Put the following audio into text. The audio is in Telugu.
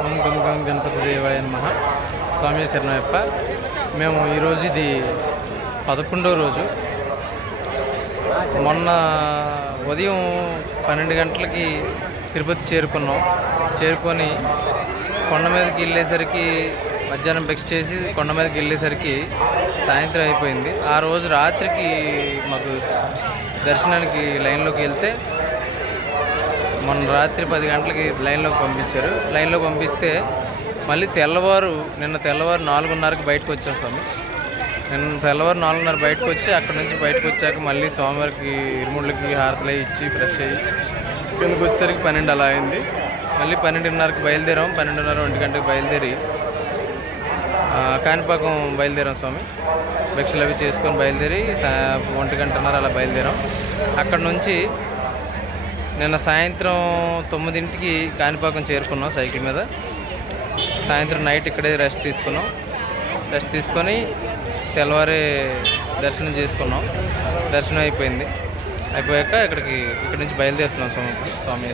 ఓం గం గం గణపతి దేవాయ నమః. స్వామి శరణయ్యప్ప. మేము ఈరోజు ఇది 11వ రోజు. మొన్న ఉదయం 12 గంటలకి తిరుపతి చేరుకొని కొండ మీదకి వెళ్ళేసరికి మధ్యాహ్నం బెక్స్ చేసి కొండ మీదకి వెళ్ళేసరికి సాయంత్రం అయిపోయింది. ఆ రోజు రాత్రికి మాకు దర్శనానికి లైన్లోకి వెళ్తే మొన్న రాత్రి 10 గంటలకి లైన్లోకి పంపిస్తే మళ్ళీ నిన్న తెల్లవారు 4:30కి బయటకు వచ్చాం స్వామి. నిన్న తెల్లవారు 4:30 బయటకు వచ్చి అక్కడ నుంచి బయటకు వచ్చాక మళ్ళీ స్వామివారికి ఇరుముళ్ళకి హారతలు ఇచ్చి ఫ్రెష్ అయ్యి కిందకు వచ్చేసరికి 12 అలా అయింది. మళ్ళీ 12:30కి బయలుదేరాం. 12:30, 1 గంటకి బయలుదేరి కాణిపాకం బయలుదేరాం స్వామి. భిక్షలు అవి చేసుకొని బయలుదేరి 1 గంటన్నర అలా బయలుదేరాం. అక్కడ నుంచి నిన్న సాయంత్రం 9ంటికి కాణిపాకం చేరుకున్నాం సైకిల్ మీద. సాయంత్రం నైట్ ఇక్కడే రెస్ట్ తీసుకొని తెల్లవారే దర్శనం చేసుకున్నాం. దర్శనం అయిపోయాక ఇక్కడి నుంచి బయలుదేరుతున్నాం స్వామి స్వామి